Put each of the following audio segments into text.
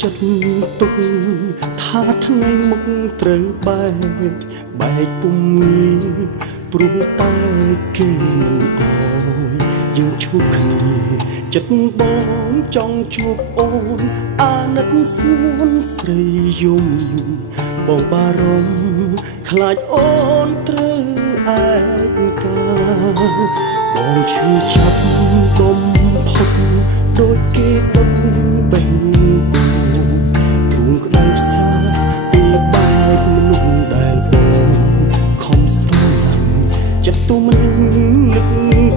ចិត្តទុកថាថ្ងៃមុខត្រូវបែកពុំងាយព្រោះតែគេមិនអោយយើងជួបគ្នាចិត្តបងចង់ជួបអូនអាណិតស្មួនស្រីយំបងបារម្ភខ្លាចអូនត្រូវឯកាបងឈឺចាប់បំផុតដូចគេដុតបេះទ្រូងក្តៅផ្សាពីបែកមនុស្សដែលបងខំស្រឡាញ់ចិត្តទូមិននឹក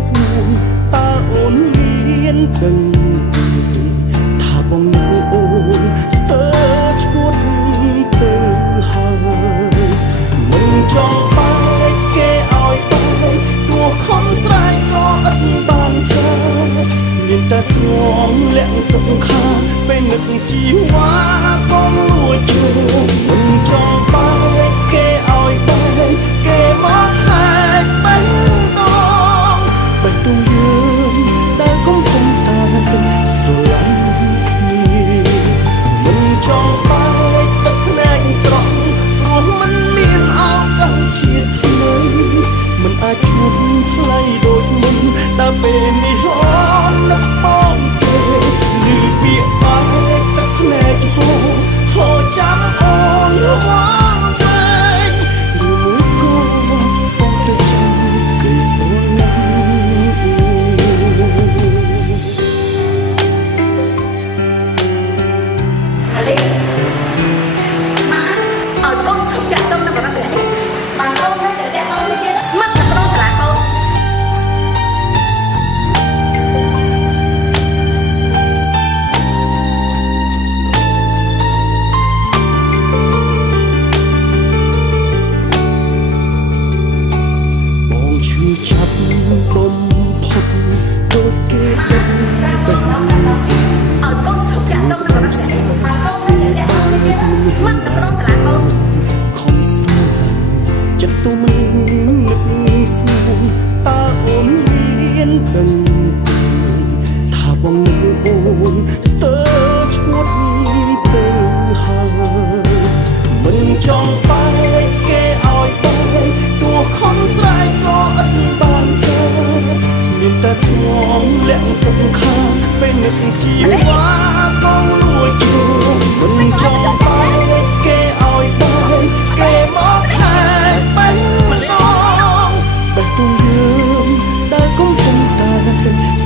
ស្ងួនតើអូនមានដឹងទេថាបងនឹកអូនស្ទើរឈួតទៅហើយមិនចង់បែកគេឲ្យបែកទោះខំស្រែកក៏ឥតបានកើតមានតែទ្រាំលាក់ទឹកខាពេលនឹកជីវ៉ាបងលួចជួបមិនចង់បែកគេឲ្យបែកគេមកខែបេះដូងបេះដូងយើងដែលកំពុងតែស្រឡាញ់គ្នាមិនចង់បែកទឹកភ្នែកស្រស់ព្រោះមិនមានឱកាសជាថ្មីមិនអាចជួបថ្លៃដូចមុនតែពេលនេះអូននឹកបងទេឮពាក្យបែកទឹកភ្នែកហូរចាំអូនវ៉ាតែឬមួយក៏បងត្រូវចាំគេស្រឡាញ់អាលីម៉ាឲ្យកូនឈប់ចាក់ទុំនៅបរិបទនេះបានកូននៅតែតាក់តូននេះទៀតមកទៅប្រងសាលាកូនចាប់បំផុតដូចគេដឹងទៅឲ្យកូនឈប់ចាក់ទុំនៅបរិបទនេះបានកូននៅតែតាក់តូននេះទៀតមកទៅប្រងសាលាកូនខំស្រឡាញ់ចិត្តទូមិននឹកស្ងួនតើអូនមានដឹងទេថាបងនឹកអូនស្ទើរឈួតទៅហើយមិនចង់បែកគេឲ្យបែកទោះខំស្រែកក៏ឥតបានកើតមានតែទ្រាំលាក់ទឹកខាពេលនឹកជីវ៉ាបងលួចជួបមិនចង់បែកគេឲ្យបែកគេមកខែបេះដូងបេះដូងយើងដែលកំពុងតែ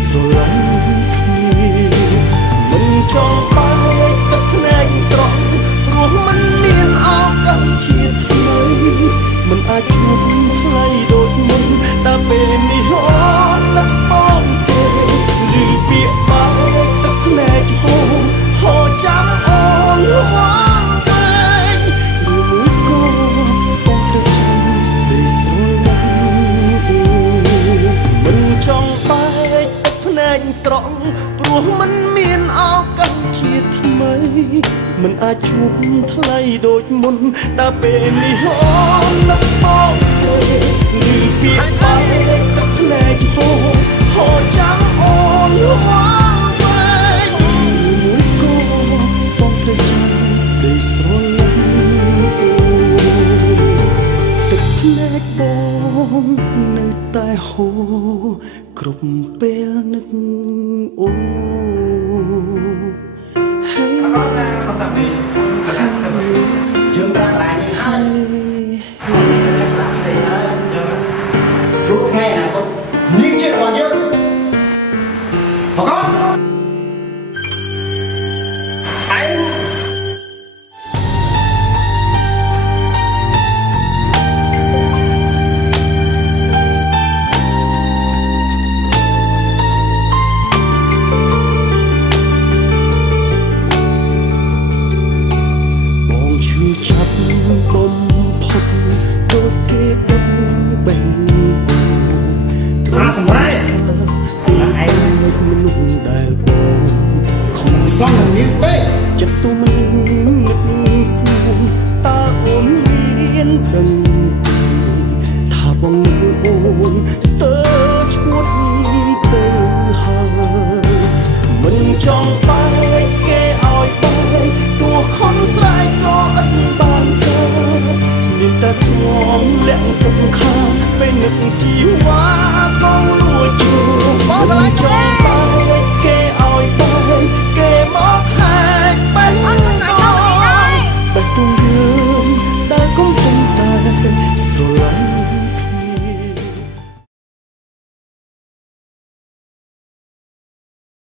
ស្រឡាញ់គ្នាមិនចង់បែកទឹកភ្នែកស្រស់ព្រោះមិនមានឱកាសជាថ្មីមិនអាចជួបថ្លៃដូចមុនតែពេលនេះអូននឹកបងទេឮពាក្យបែកទឹកភ្នែកហូរចាំអូនវ៉ាតែឬមួយក៏បងត្រូវចាំពេលស្រឡាញ់មិនចង់បែកទឹកភ្នែកស្រស់ព្រោះមិនមានឱកាសជាថ្មីមិនអាចជួបថ្លៃដូចមុនតែពេលនេះអូននឹកបងទេឮពាក្យបែកទឹកភ្នែកហូរចាំអូនវ៉ាតែមួយក៏បងត្រូវចាំពេលស្រឡាញ់ទឹកភ្នែកបងនៅតែហូរគ្រប់ពេលនឹកអូយើងប្រាក់ឡើងហើយស្ដាប់សេហើយយើងរូបថ្ងៃអនាគតនាងជាតិរបស់យើងបកនចាប់បំផុតដូចគេដុតបេះទ្រាំសម្រាប់ពីឯងមនុស្សដែលបងខំសងនាងទេចិត្តទូមិននឹកស្ងួនតើអូនមានដឹងទេថាបងនឹកអូនស្ទើរឈួតទៅហើយមិនចង់បែកគេឲ្យបែក ស្រ័យក៏ឥតបានទៅមានតែទ្រាំលាក់ទុកខាងពេលនឹកជីវ៉ាផងលួចជួបបងឆ្លាញ់